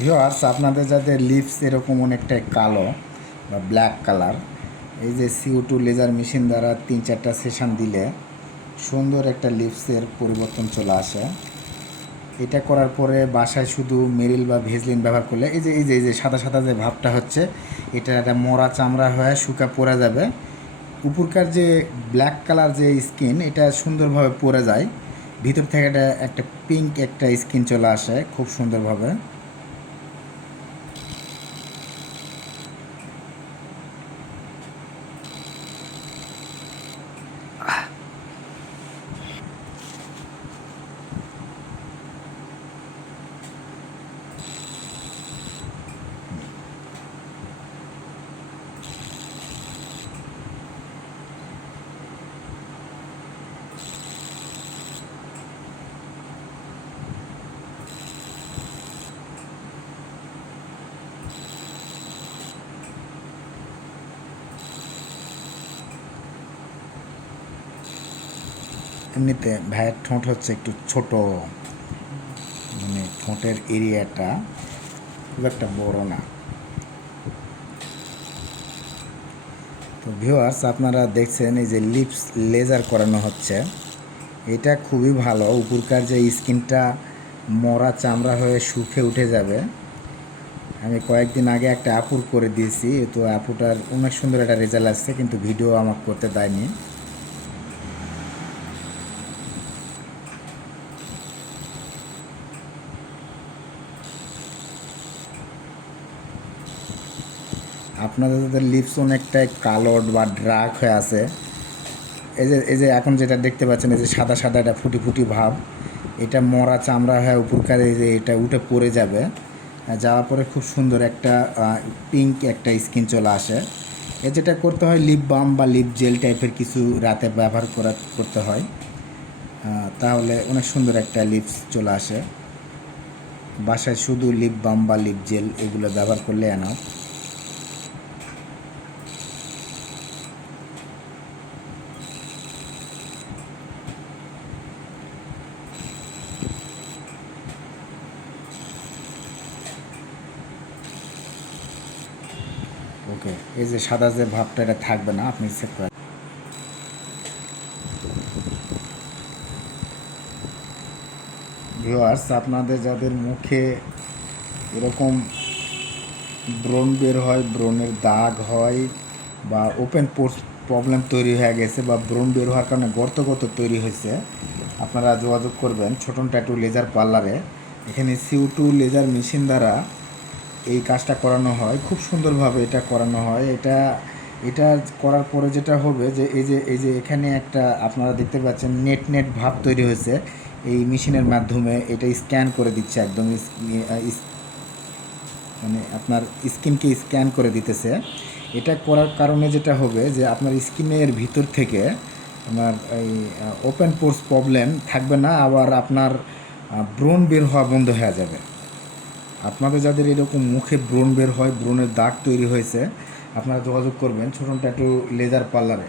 Viewers, আপনাদের যাদের lips এরকম অনেকটাই কালো বা ব্ল্যাক কালার, এই যে CO2 লেজার মেশিন দ্বারা 3-4টা সেশন দিলে সুন্দর একটা লিপসের পরিবর্তন চলে আসে। এটা করার পরে বাসায় শুধু মেরিল বা ভেজলিন ব্যবহার করলে এই যে সাদা সাদা যে ভাবটা হচ্ছে, এটা একটা মরা চামড়া হয়ে শুকা পড়ে যাবে। উপরকার যে ব্ল্যাক কালার যে স্কিন, এটা সুন্দরভাবে পড়ে যায়। ভিতর থেকে একটা পিঙ্ক একটা স্কিন চলে আসে খুব সুন্দরভাবে। এমনিতে ভাইয়ের ঠোঁট হচ্ছে একটু ছোট, মানে ঠোঁটের এরিয়াটা খুব একটা বড় না। তো ভিউয়ার্স, আপনারা দেখছেন এই যে লিপস লেজার করানো হচ্ছে, এটা খুবই ভালো। উপরকার যে স্কিনটা মরা চামড়া হয়ে শুকে উঠে যাবে। আমি কয়েকদিন আগে একটা আপুর করে দিয়েছি, তো আপুটার অনেক সুন্দর একটা রেজাল্ট আসছে, কিন্তু ভিডিও আমাকে করতে দেয়নি। আপনাদের যাদের লিপস অনেকটাই কালো বা ডার্ক হয়ে আছে, এই যে এখন যেটা দেখতে পাচ্ছেন, এই যে সাদা সাদা একটা ফুটি ফুটি ভাব, এটা মরা চামড়া হয়ে উপরকার এই যে এটা উঠে পড়ে যাবে। যাওয়ার পরে খুব সুন্দর একটা পিঙ্ক একটা স্কিন চলে আসে। যেটা করতে হয়, লিপ বাম বা লিপ জেল টাইপের কিছু রাতে ব্যবহার করতে হয়। তাহলে অনেক সুন্দর একটা লিপস চলে আসে। বাসায় শুধু লিপ বাম বা লিপ জেল এগুলো ব্যবহার করলে এনাফ। ওকে, এই যে সাদা যে ভাবটা, এটা থাকবে না, আপনি চেক করেন। ভিউয়ার্স, আপনাদের যাদের মুখে এরকম ব্রণ বের হয়, ব্রণের দাগ হয়, বা ওপেন পোর্স প্রবলেম তৈরি হয়ে গেছে, বা ব্রণ বের হওয়ার কারণে গর্ত গর্ত তৈরি হয়েছে, আপনারা যোগাযোগ করবেন ছোটন ট্যাটু লেজার পার্লারে। এখানে CO2 লেজার মেশিন দ্বারা এই কাজটা করানো হয়, খুব সুন্দরভাবে এটা করানো হয়। এটা এটা করার পরে যেটা হবে যে এই যে এখানে একটা আপনারা দেখতে পাচ্ছেন নেট নেট ভাব তৈরি হয়েছে। এই মেশিনের মাধ্যমে এটা স্ক্যান করে দিচ্ছে একদম, মানে আপনার স্কিনকে স্ক্যান করে দিতেছে। এটা করার কারণে যেটা হবে যে আপনার স্কিনের ভিতর থেকে আপনার এই ওপেন পোর্স প্রবলেম থাকবে না, আবার আপনার ব্রণ বের হওয়া বন্ধ হয়ে যাবে। আপনাদের যাদের এরকম মুখে ব্রণ বের হয়, ব্রণের দাগ তৈরি হয়েছে, আপনারা যোগাযোগ করবেন ছোটন ট্যাটু লেজার পার্লারে।